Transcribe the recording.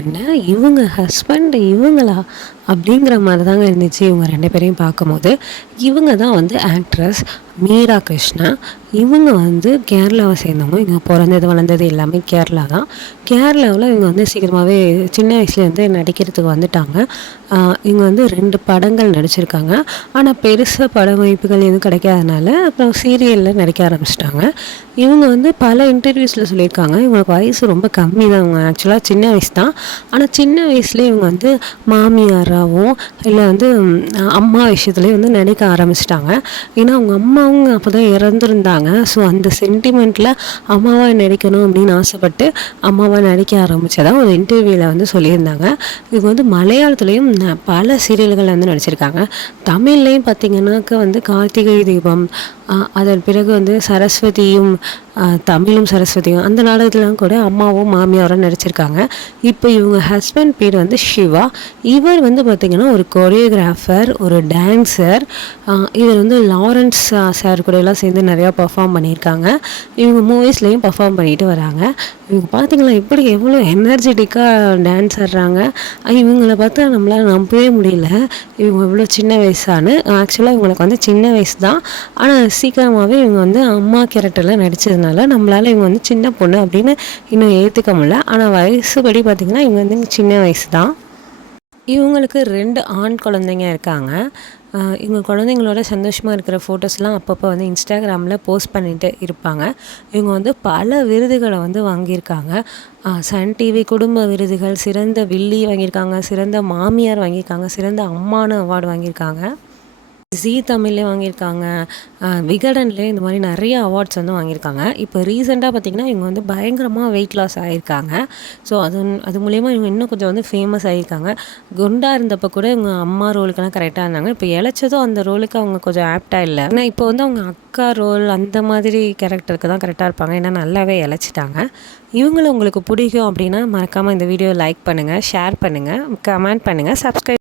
என்ன இவங்க ஹஸ்பண்ட் இவங்களா அப்படிங்கிற மாதிரி தாங்க இருந்துச்சு இவங்க 2 பேரையும் பார்க்கும்போது. இவங்க தான் வந்து ஆக்ட்ரஸ் மீரா கிருஷ்ணா. இவங்க வந்து கேரளாவை சேர்ந்தவங்க. இவங்க பிறந்தது வளர்ந்தது எல்லாமே கேரளா தான். கேரளாவில் இவங்க வந்து சீக்கிரமாகவே சின்ன வயசுலேருந்து நடிக்கிறதுக்கு வந்துட்டாங்க. இவங்க வந்து 2 படங்கள் நடிச்சிருக்காங்க. ஆனால் பெருசாக பட வாய்ப்புகள் எதுவும் கிடைக்காதனால அப்புறம் சீரியலில் நடிக்க ஆரம்பிச்சிட்டாங்க. இவங்க வந்து பல இன்டர்வியூஸில் சொல்லியிருக்காங்க இவங்களுக்கு வயசு ரொம்ப கம்மி தான். அவங்க ஆக்சுவலாக சின்ன வயசு தான். ஆனால் சின்ன வயசுலேயே இவங்க வந்து மாமியாராகவும் இல்லை வந்து அம்மா விஷயத்துலேயே வந்து நடிக்க ஆரம்பிச்சிட்டாங்க. ஏன்னா அவங்க அம்மாவும் அப்போ தான் இறந்துருந்தாங்க. ஸோ அந்த சென்டிமெண்ட்டில் அம்மாவாக நடிக்கணும் அப்படின்னு ஆசைப்பட்டு அம்மாவாக நடிக்க ஆரம்பித்ததாக ஒரு இன்டர்வியூவில் வந்து சொல்லியிருந்தாங்க. இவங்க வந்து மலையாளத்துலேயும் பல சீரியல்களில் வந்து நடிச்சிருக்காங்க. தமிழ்லேயும் பார்த்திங்கன்னாக்க வந்து கார்த்திகை தீபம், அதன் பிறகு வந்து சரஸ்வதியும் தமிழும் சரஸ்வதியும் அந்த நாடகத்துலாம் கூட அம்மாவும் மாமியாரும் நடிச்சிருக்காங்க. இப்போ இவங்க ஹஸ்பண்ட் பேர் வந்து சிவா. இவர் வந்து பார்த்திங்கன்னா ஒரு கொரியோகிராஃபர், ஒரு டான்ஸர். இவர் வந்து லாரன்ஸ் சார் கூட எல்லாம் சேர்ந்து நிறையா பர்ஃபார்ம் பண்ணியிருக்காங்க. இவங்க மூவிஸ்லேயும் பர்ஃபார்ம் பண்ணிட்டு வராங்க. இவங்க பார்த்திங்களா எப்படி எவ்வளோ எனர்ஜெட்டிக்காக டான்ஸ் ஆடுறாங்க. இவங்கள பார்த்தா நம்மளால் நம்பவே முடியல இவங்க இவ்வளோ சின்ன வயசானு. ஆக்சுவலாக இவங்களுக்கு வந்து சின்ன வயசு தான். ஆனால் சீக்கிரமாகவே இவங்க வந்து அம்மா கேரக்டரில் நடித்ததுனால நம்மளால் இவங்க வந்து சின்ன பொண்ணு அப்படின்னு இன்னும் ஏற்றுக்க முடியல. ஆனால் வயசுபடி பார்த்திங்கன்னா இவங்க வந்து சின்ன வயசு தான். இவங்களுக்கு 2 ஆண் குழந்தைங்க இருக்காங்க. இவங்க குழந்தைங்களோட சந்தோஷமாக இருக்கிற ஃபோட்டோஸ்லாம் அப்பப்போ வந்து இன்ஸ்டாகிராமில் போஸ்ட் பண்ணிட்டு இருப்பாங்க. இவங்க வந்து பல விருதுகளை வந்து வாங்கியிருக்காங்க. சன் டிவி குடும்ப விருதுகள், சிறந்த வில்லி வாங்கியிருக்காங்க, சிறந்த மாமியார் வாங்கியிருக்காங்க, சிறந்த அம்மானு அவார்டு வாங்கியிருக்காங்க. ஜீ தமிழ்லேயே வாங்கியிருக்காங்க. விகடன்லேயே இந்த மாதிரி நிறைய அவார்ட்ஸ் வந்து வாங்கியிருக்காங்க. இப்போ ரீசெண்டாக பார்த்திங்கன்னா இவங்க வந்து பயங்கரமாக வெயிட் லாஸ் ஆகியிருக்காங்க. ஸோ அது மூலயமா இவங்க இன்னும் கொஞ்சம் வந்து ஃபேமஸ் ஆகியிருக்காங்க. குண்டாக இருந்தப்போ கூட இவங்க அம்மா ரோலுக்கெல்லாம் கரெக்டாக இருந்தாங்க. இப்போ இழைச்சதும் அந்த ரோலுக்கு அவங்க கொஞ்சம் ஆப்டாக இல்லை. ஏன்னா இப்போ வந்து அவங்க அக்கா ரோல் அந்த மாதிரி கேரக்டருக்கு தான் கரெக்டாக இருப்பாங்க. ஏன்னா நல்லாவே இழைச்சிட்டாங்க. இவங்களும் உங்களுக்கு பிடிக்கும் அப்படின்னா மறக்காமல் இந்த வீடியோ லைக் பண்ணுங்கள், ஷேர் பண்ணுங்கள், கமெண்ட் பண்ணுங்கள், சப்ஸ்கிரைப்